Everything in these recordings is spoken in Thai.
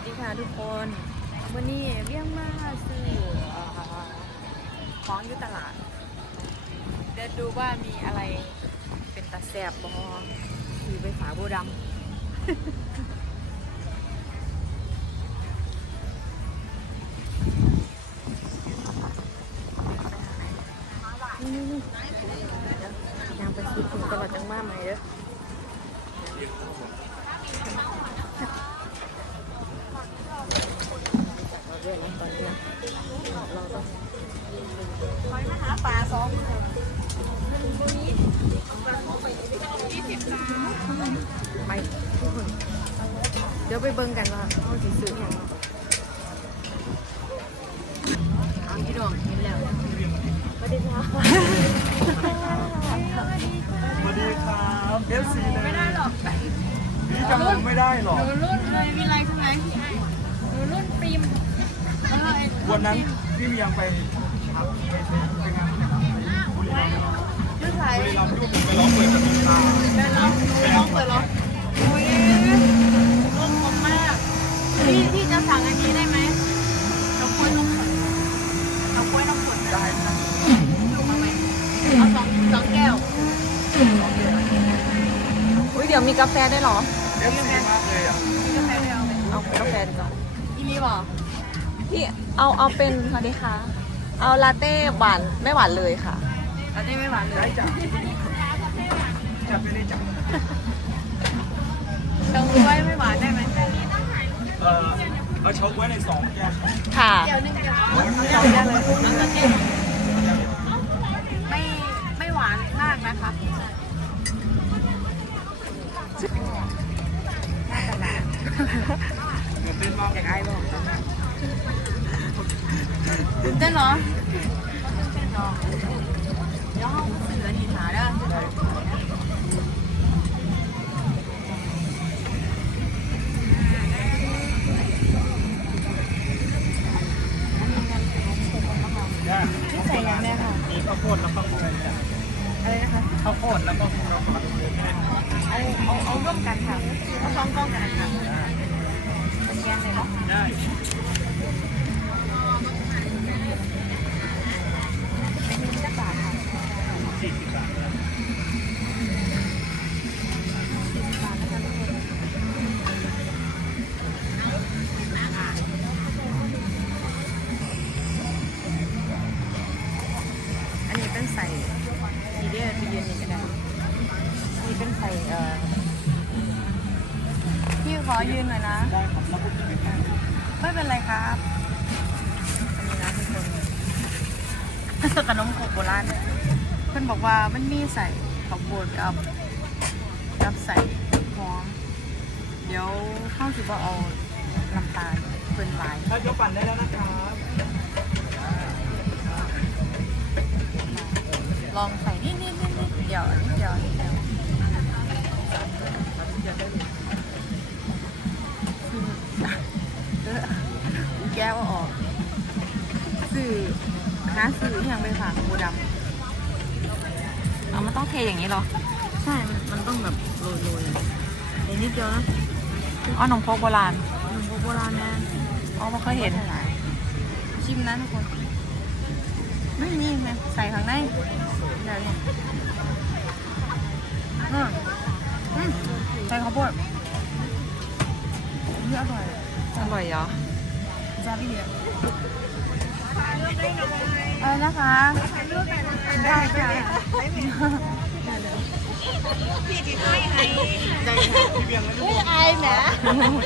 วัสดีค่ะทุกคน วันนี้เรียงมาซื้อของอยู่ตลาด เดินดูว่ามีอะไรเป็นตาแสบบอขี่ไปฝาโบดำนี่นี่ยางไปคิดถึงตลอดจังมากไหมเด้อ เดี๋ยวไปเบิ่งกันว่าเขาสิซื้ออย่างเอาพี่ดองเห็นแล้วสวัสดีค่ะสวัสดีครับเอฟซีเลยไม่ได้หรอกพี่จำผมไม่ได้หรอกหนูรุ่นเลยมีอะไรข้างในพี่ไอ้หนูรุ่นปริมแล้วก็ไอ้วันนั้นพี่เมียงไปครับไปไปงานบุรีรัมย์ไม่ใส่บุรีรัมย์ที่ผมไปร้องเปิดประตูตาแม่ร้องหนูร้องเปิดร้องโอ้ยร่มคมมาก พี่พี่จะสั่งอันนี้ได้ไหมเอากล้วยนมสดเอากล้วยนมสดได้ครับถูกไหมเอาสองสองแก้วอุ้ยเดี๋ยวมีกาแฟได้วยเหรอเอฟซีมากเลยอะมีกาแฟด้วยเอาไหมเอากาแฟดีกว่อนอีนี่บอกพี่เอาเอาเป็นสวัสดีค่ะ เอาลาเต้หวานไม่หวานเลยค่ะอันนี้ไม่หวานเลได้ยจ้ะจะไม่ได้จ้ะ เอาช็อกไว้ในสองแก้วค่ะแก้วนึงแก้วสองแก้วเลยแล้วก็แก้วไม่ไม่หวานมากนะคะเหมือนเป็นมากอยากไอ้บอกตื่นเต้นเหรอตื่นเต้นเหรอเดี๋ยวห้องเสือหนีหาได้ จ้ะ พี่ใส่ยังไงค่ะ มีข้าว โพดแล้วก็ของอะไรนะคะข้าวโพดแล้วก็ของเราเอาเอาเอาร่วมกันค่ะเอาพร้อมกล้องกันนะคะสแกนเลยเนาะได้ไม่มีจักบาทค่ะสี่สิบบาท ขอยืนหน่อยนะ ได้ครับแล้วก็กินไปแค่ไม่เป็นไรครับอันนี้นะทุกคนขนมโคกโบราณเพื่อนบอกว่ามันมีใส่ข้าวโพดกับกับใส่หอมเดี๋ยวข้าวถือว่าเอาน้ำตาลเพิ่นหลายถ้าเดี๋ยวปั่นได้แล้วนะครั ต้องเทอย่างนี้เหรอำใช่ มันมันต้องแบบโรยโรยๆในนิดเดียวนะอ๋อขนมครกโบราณขนมโบราณแม่อ๋อไม่เคยเห็น ชิมนะทุกคนไม่นี่ไงใส่ข้างในเดี๋ยวนี้อืมอืมใส่ข้าวโพดนี่อร่อย อร่อยเหรอจ้าพี่เดียอะไรนะคะได้ค่ะพี่เมียงแล้วด้วยไอ้แหม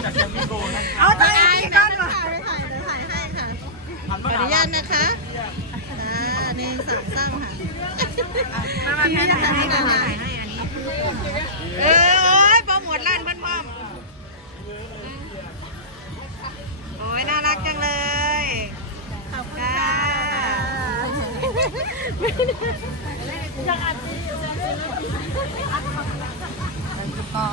จากเชียงมิโกนะเอาถ่ายก่อนเหรอหันขมาออนุญาตนะคะหนึ่งสองสามค่ะมามาพี่ถ่ายให้ถ่ายเออโอ้ยปรโมทร้านเพื่อนพ่อมโอ้ยน่ารักจังเลย อบคุณค่ะก็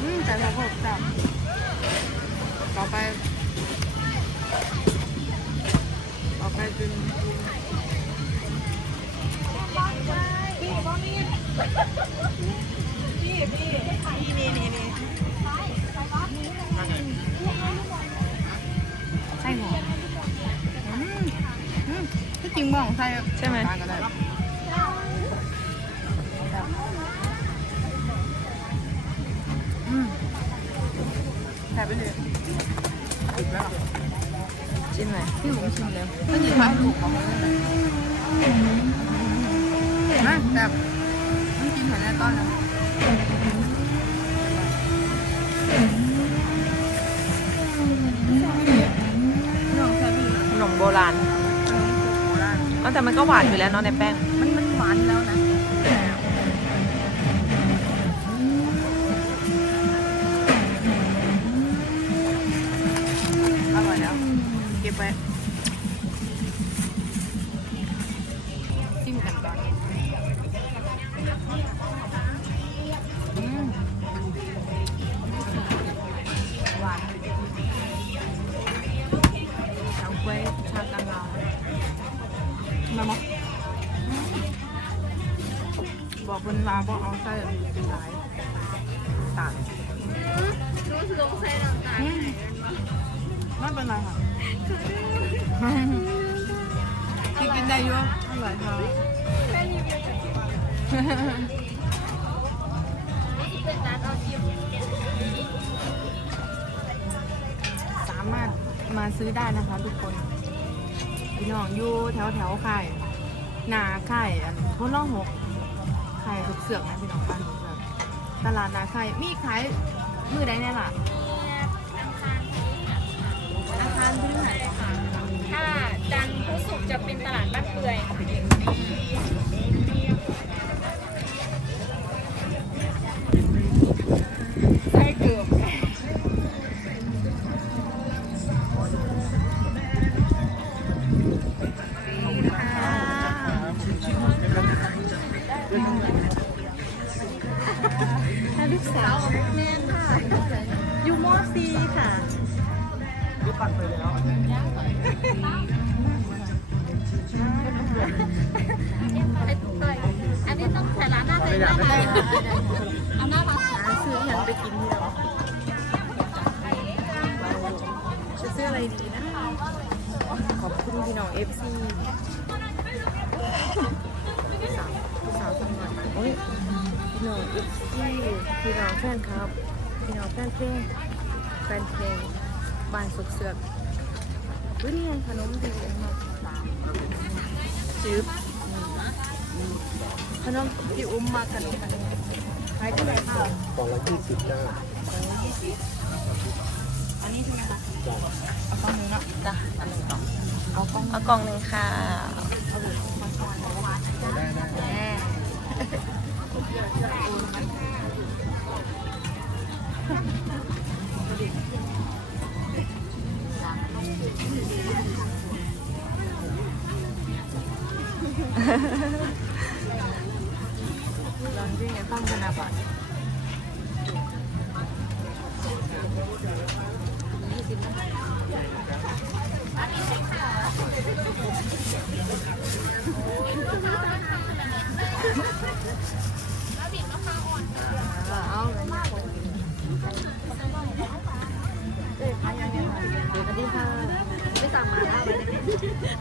อืมแต่ข้าวโพดจับต่อไป ต่อไปเป็น ใช่หอมอืมอืมที่จริงบ้องใช่ใช่ไหมตาลก็ได้อืมแซ่บไปเลยอีกแล้ว ชิมหน่อยพี่หมูชิมแล้วก็ยินมาถูกของมันเลยนะแบบต้องกินเหมือนในต้อนนะ ราณโบราณอ๋อแต่มันก็หวานอยู่แล้วเนาะในแป้ง มันมันหวานแล้วนะอร่อยแล้ว เก็บไว้จิ้มกันก่อน มาบอกเป็นหลายต่างรู้สึกสงสัยน้ำตาลไม่เป็นไรค่ะกินกินได้เยอะอร่อยค่ะสามารถมาซื้อได้นะคะทุกคนพี่น้องอยู่แถวแถวๆค่หนาค่ายอันทดลองหก ค่ายสุกเสือกนะพี่น้องบ้านสุกเสือกตลาดนาค่ายมีขายมือใดแน่ล่ะอาคารพฤหัสค่ะ ถ้าจันทร์พุธศุกร์จะเป็นตลาดบ้านเปื่อยใลูกสาวแม่ค่ะยูมอซีค่ะที่ตัดไปแล้วอันนี้ต้องใส่ร้านหน้าเลยนะคะเอาหน้ามาหาซื้ออย่างไปกินที่เราจะซื้ออะไรดีนะ ขอบคุณพี่น้องเอฟซีสาวสาวจังหวัดโอ้ย พี่น้องเอฟซีพี่น้องแฟนครับ พี่น้องแฟนเพลงแฟนเพลงบ้านสุกเสือกอุ้ยนี่ไงขนมดีมากจืบขนมพี่อุ้มมาขนมขนมใครก็ได้ค่ะกล่องละยี่สิบได้อันนี้ใช่ไหมคะเอากล้องนี้เนาะจ้ะอันหนึ่งกล่องเอากล้องเอากล่องหนึ่งค่ะเอาเลยมาช้อนเอาไว้ได้ได้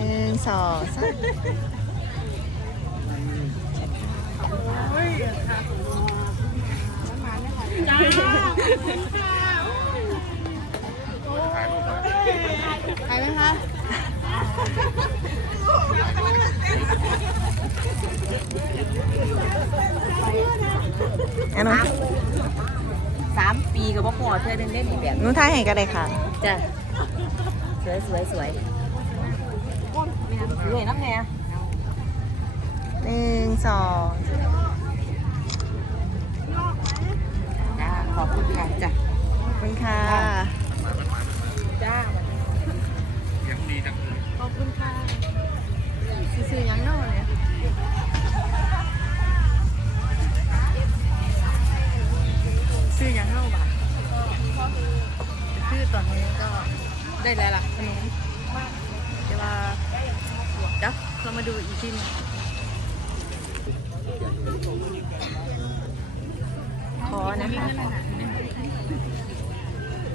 นึ่งสองสามจ้าใครไหมคะอันนู้นสามปีกับพ่อเธอหนึ่งได้หนีแบบนู้นท่าเห็นกันเลยค่ะ จ้ะ สวยสวยสวย สวยน้ำไงหนึ่งสองขอบคุณค่ะจ้ะขอบคุณค่ะจ้ายังดีจังเลยขอบคุณค่ะซื้อยังนอกเลยซื้อยังนอกบ้างคือตอนนี้ก็ได้แล้วล่ะขนมเดี๋ยวว่าเดี๋ยวเรา มาดูอีกทีนึง